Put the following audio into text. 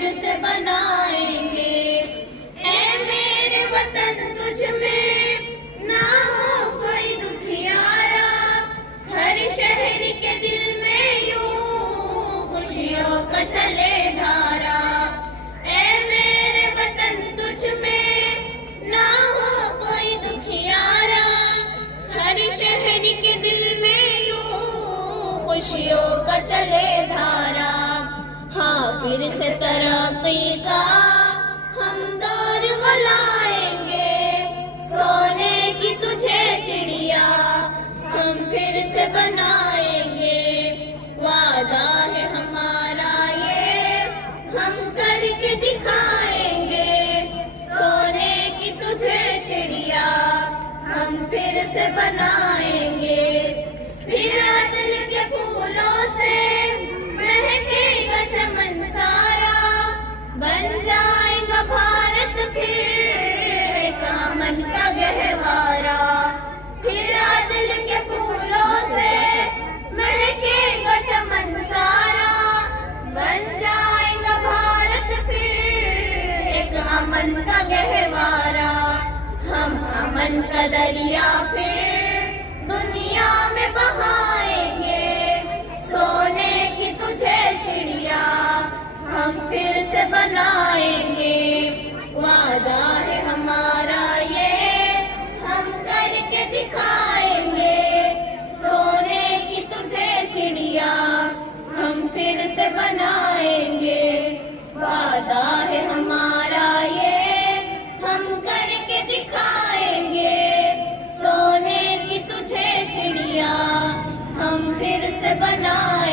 फिर से बनाएंगे। ऐ मेरे वतन तुझ में ना हो कोई दुखियारा, हर शहर के दिल में यूं खुशियों का चले धारा। ऐ मेरे वतन तुझ में ना हो कोई दुखियारा, हर शहर के दिल में यूं खुशियों का चले धारा। हाँ फिर से तरक्की का हम दौर बुलाएंगे, सोने की तुझे चिड़िया हम फिर से बनाएंगे। वादा है हमारा ये हम करके दिखाएंगे, सोने की तुझे चिड़िया हम फिर से बनाएंगे। फिर अदल के फूलों से महकेगा चमन सारा, बन जाएगा भारत फिर एक अमन का गहवारा। फिर अदल के फूलों से महकेगा चमन सारा, बन जाएगा भारत फिर एक अमन का गहवारा। हम अमन का दरिया फिर दुनिया में बहाएंगे, सोने की तुझे चिड़िया हम फिर से बनाएंगे। वादा है हमारा ये हम करके दिखाएंगे, सोने की तुझे चिड़िया हम फिर से बनाएंगे। वादा है हमारा ये हम करके दिखाएंगे, सोने की तुझे चिड़िया हम फिर से बनाएंगे।